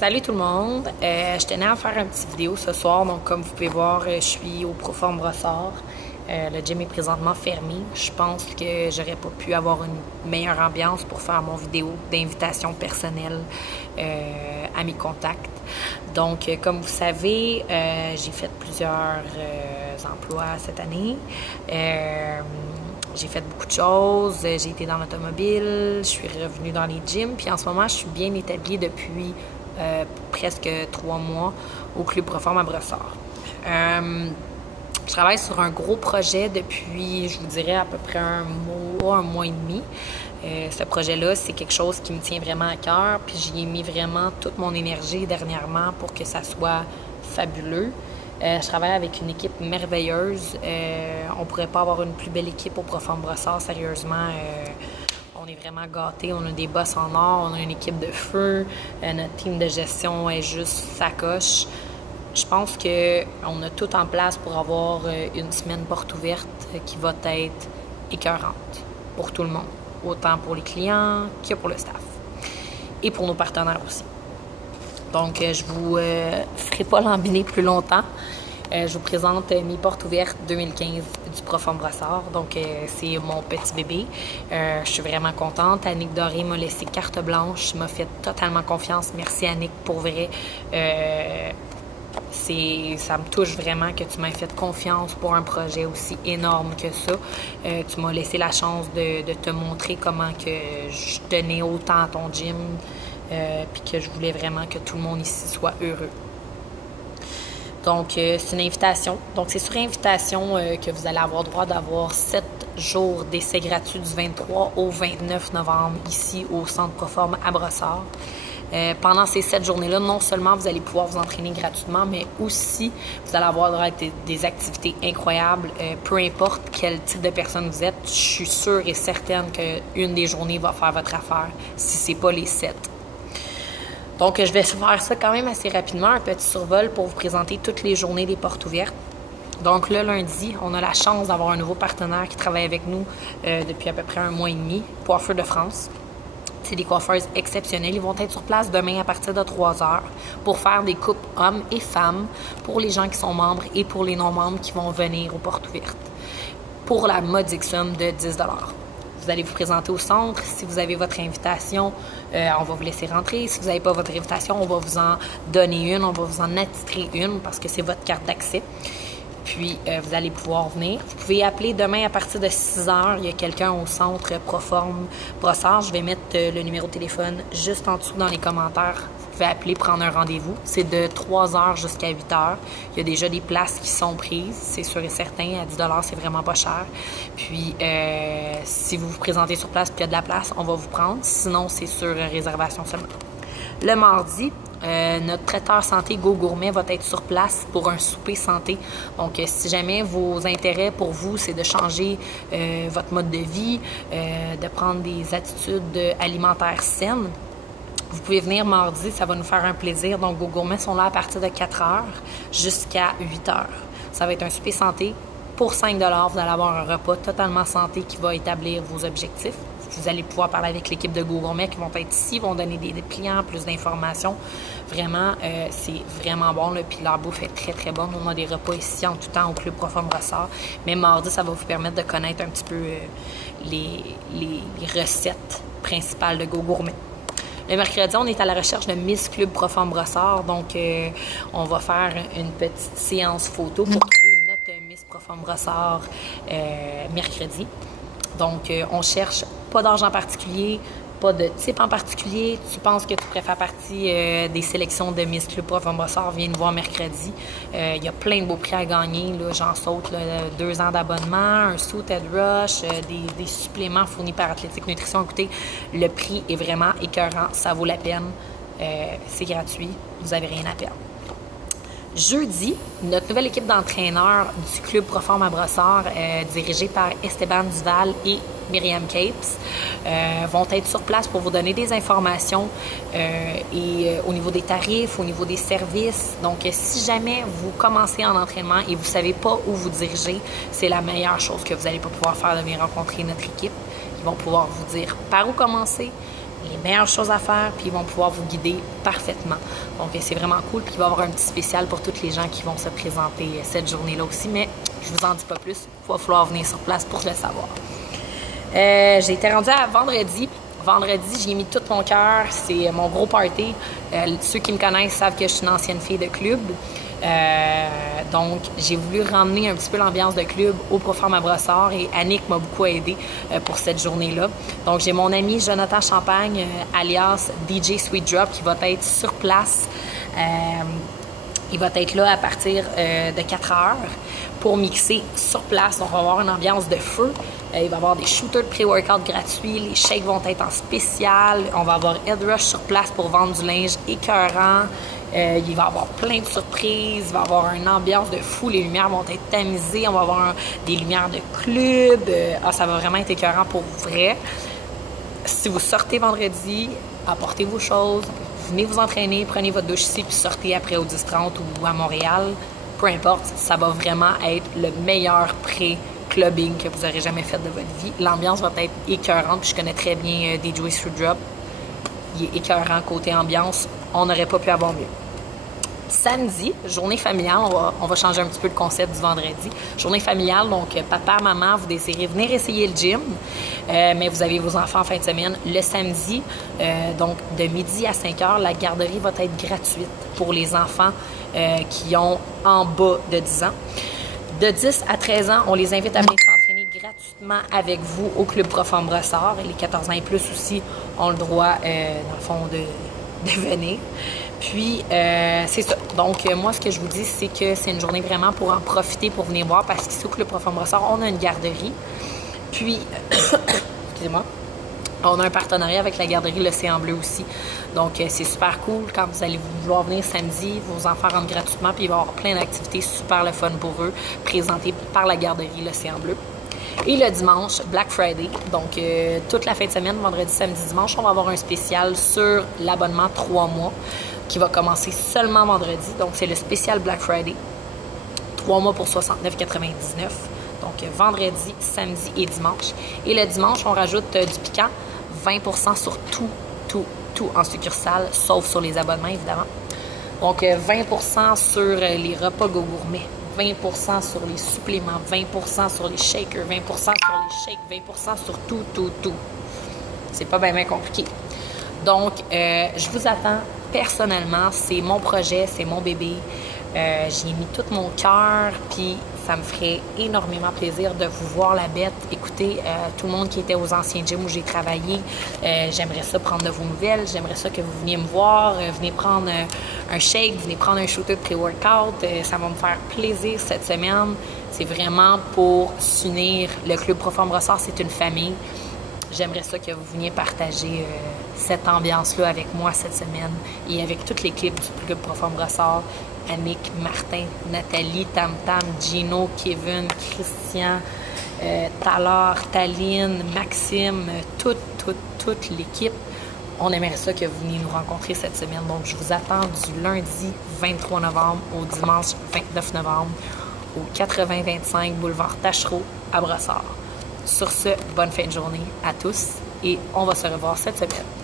Salut tout le monde! Je tenais à faire une petite vidéo ce soir. Donc, comme vous pouvez voir, je suis au Proform Brossard. Le gym est présentement fermé. Je pense que j'aurais pas pu avoir une meilleure ambiance pour faire mon vidéo d'invitation personnelle à mes contacts. Donc, comme vous savez, j'ai fait plusieurs emplois cette année. J'ai fait beaucoup de choses. J'ai été dans l'automobile. Je suis revenue dans les gyms. Puis en ce moment, je suis bien établie depuis presque 3 mois au Club Proform à Brossard. Je travaille sur un gros projet depuis, je vous dirais, à peu près un mois et demi. Ce projet-là, c'est quelque chose qui me tient vraiment à cœur, puis j'y ai mis vraiment toute mon énergie dernièrement pour que ça soit fabuleux. Je travaille avec une équipe merveilleuse. On pourrait pas avoir une plus belle équipe au Proform Brossard, sérieusement. On est vraiment gâtés. On a des boss en or, on a une équipe de feu. Notre team de gestion est juste sacoche. Je pense qu'on a tout en place pour avoir une semaine porte ouverte qui va être écœurante pour tout le monde. Autant pour les clients que pour le staff. Et pour nos partenaires aussi. Donc, je vous ferai pas l'embiner plus longtemps. Je vous présente mes portes ouvertes 2015 du Proform Brossard. Donc, c'est mon petit bébé. Je suis vraiment contente. Annick Doré m'a laissé carte blanche, m'a fait totalement confiance. Merci Annick, pour vrai. Ça me touche vraiment que tu m'aies fait confiance pour un projet aussi énorme que ça. Tu m'as laissé la chance de te montrer comment que je tenais autant à ton gym, puis que je voulais vraiment que tout le monde ici soit heureux. Donc, c'est une invitation. Donc, c'est sur invitation que vous allez avoir droit d'avoir 7 jours d'essai gratuits du 23 au 29 novembre ici au Centre Proform à Brossard. Pendant ces 7 journées-là, non seulement vous allez pouvoir vous entraîner gratuitement, mais aussi vous allez avoir droit à des activités incroyables. Peu importe quel type de personne vous êtes, je suis sûre et certaine qu'une des journées va faire votre affaire, si ce n'est pas les 7. Donc, je vais faire ça quand même assez rapidement, un petit survol pour vous présenter toutes les journées des portes ouvertes. Donc, le lundi, on a la chance d'avoir un nouveau partenaire qui travaille avec nous depuis à peu près un mois et demi, Coiffeurs de France. C'est des coiffeuses exceptionnelles. Ils vont être sur place demain à partir de 3 heures pour faire des coupes hommes et femmes pour les gens qui sont membres et pour les non-membres qui vont venir aux portes ouvertes pour la modique somme de 10 $. Vous allez vous présenter au centre. Si vous avez votre invitation, on va vous laisser rentrer. Si vous n'avez pas votre invitation, on va vous en donner une. On va vous en attitrer une parce que c'est votre carte d'accès. Puis, vous allez pouvoir venir. Vous pouvez appeler demain à partir de 6 heures. Il y a quelqu'un au centre Proform Brossard. Je vais mettre le numéro de téléphone juste en dessous dans les commentaires. Vous pouvez appeler, prendre un rendez-vous. C'est de 3 heures jusqu'à 8 heures. Il y a déjà des places qui sont prises, c'est sûr et certain. À 10 $, c'est vraiment pas cher. Puis, si vous vous présentez sur place et qu'il y a de la place, on va vous prendre. Sinon, c'est sur réservation seulement. Le mardi, notre traiteur santé Go Gourmet va être sur place pour un souper santé. Donc, si jamais vos intérêts pour vous, c'est de changer votre mode de vie, de prendre des attitudes alimentaires saines, vous pouvez venir mardi, ça va nous faire un plaisir. Donc, Go Gourmet sont là à partir de 4 heures jusqu'à 8 heures. Ça va être un souper santé. Pour 5 $, vous allez avoir un repas totalement santé qui va établir vos objectifs. Vous allez pouvoir parler avec l'équipe de Go Gourmet qui vont être ici, vont donner des dépliants, plus d'informations. Vraiment, c'est vraiment bon. Là, puis leur bouffe est très, très bonne. On a des repas ici en tout temps au Club Proform Brossard. Mais mardi, ça va vous permettre de connaître un petit peu les recettes principales de Go Gourmet. Le mercredi, on est à la recherche de Miss Club Proform Brossard. Donc, on va faire une petite séance photo pour trouver notre Miss Proform Brossard mercredi. Donc, on cherche pas d'argent particulier, pas de type en particulier. Tu penses que tu pourrais faire partie des sélections de Miss Club Proform Brossard, viens nous voir mercredi. Il y a plein de beaux prix à gagner. Là. J'en saute 2 ans d'abonnement, un suit Ted Rush, des suppléments fournis par Athlétique Nutrition. Écoutez, le prix est vraiment écœurant. Ça vaut la peine. C'est gratuit. Vous n'avez rien à perdre. Jeudi, notre nouvelle équipe d'entraîneurs du Club Proform à Brossard, dirigée par Esteban Duval et Myriam Capes, vont être sur place pour vous donner des informations au niveau des tarifs, au niveau des services. Donc, si jamais vous commencez en entraînement et vous ne savez pas où vous diriger, c'est la meilleure chose que vous n'allez pas pouvoir faire de venir rencontrer notre équipe. Ils vont pouvoir vous dire par où commencer, les meilleures choses à faire, puis ils vont pouvoir vous guider parfaitement. Donc, c'est vraiment cool. Puis, il va y avoir un petit spécial pour toutes les gens qui vont se présenter cette journée-là aussi, mais je vous en dis pas plus. Il va falloir venir sur place pour le savoir. J'ai été rendue à vendredi. Vendredi, j'y ai mis tout mon cœur. C'est mon gros party. Ceux qui me connaissent savent que je suis une ancienne fille de club. Donc, j'ai voulu ramener un petit peu l'ambiance de club au Proforma Brossard et Annick m'a beaucoup aidé pour cette journée-là. Donc, j'ai mon ami Jonathan Champagne, alias DJ Sweet Drop, qui va être sur place. Il va être là à partir de 4 heures pour mixer sur place. Donc, on va avoir une ambiance de feu. Il va y avoir des shooters de pré-workout gratuits. Les shakes vont être en spécial. On va avoir Head Rush sur place pour vendre du linge écœurant. Il va y avoir plein de surprises. Il va y avoir une ambiance de fou. Les lumières vont être tamisées. On va avoir des lumières de club. Ça va vraiment être écœurant pour vrai. Si vous sortez vendredi, apportez vos choses. Venez vous entraîner, prenez votre douche ici, puis sortez après au 10-30 ou à Montréal. Peu importe, ça va vraiment être le meilleur pré-clubbing que vous aurez jamais fait de votre vie. L'ambiance va être écœurante, puis je connais très bien DJ Sweet Drop. Il est écœurant côté ambiance. On n'aurait pas pu avoir mieux. Samedi, journée familiale, on va changer un petit peu le concept du vendredi. Journée familiale, donc papa, maman, vous désirez venir essayer le gym, mais vous avez vos enfants en fin de semaine. Le samedi, donc de midi à 5 heures, la garderie va être gratuite pour les enfants qui ont en bas de 10 ans. De 10 à 13 ans, on les invite à venir s'entraîner gratuitement avec vous au Club Proforma Brossard. Et les 14 ans et plus aussi ont le droit, dans le fond, de venir. Puis, c'est ça. Donc, moi, ce que je vous dis, c'est que c'est une journée vraiment pour en profiter, pour venir voir, parce qu'ici, au Club Proforma Brossard, on a une garderie. Puis, excusez-moi, on a un partenariat avec la garderie L'Océan Bleu aussi. Donc, c'est super cool. Quand vous allez vouloir venir samedi, vos enfants rentrent gratuitement, puis il va y avoir plein d'activités super le fun pour eux, présentées par la garderie L'Océan Bleu. Et le dimanche, Black Friday. Donc, toute la fin de semaine, vendredi, samedi, dimanche, on va avoir un spécial sur l'abonnement 3 mois qui va commencer seulement vendredi. Donc, c'est le spécial Black Friday. 3 mois pour 69,99. Donc, vendredi, samedi et dimanche. Et le dimanche, on rajoute du piquant, 20% sur tout en succursale, sauf sur les abonnements, évidemment. Donc, 20% sur les repas Go Gourmet, 20% sur les suppléments, 20% sur les shakers, 20% sur les shakes, 20% sur tout. C'est pas bien compliqué. Donc, je vous attends personnellement. C'est mon projet, c'est mon bébé. J'y ai mis tout mon cœur, puis ça me ferait énormément plaisir de vous voir la bête. Écoutez, tout le monde qui était aux anciens gyms où j'ai travaillé, j'aimerais ça prendre de vos nouvelles, j'aimerais ça que vous veniez me voir, venez prendre un shake, venez prendre un shooter de pré-workout, ça va me faire plaisir cette semaine. C'est vraiment pour s'unir. Le Club Proforma Brossard, c'est une famille. J'aimerais ça que vous veniez partager cette ambiance-là avec moi cette semaine et avec toute l'équipe du Club Proforma Brossard. Annick, Martin, Nathalie, Tam Tam, Gino, Kevin, Christian, Talar, Taline, Maxime, toute l'équipe. On aimerait ça que vous veniez nous rencontrer cette semaine. Donc, je vous attends du lundi 23 novembre au dimanche 29 novembre au 8025 boulevard Tachereau à Brossard. Sur ce, bonne fin de journée à tous et on va se revoir cette semaine.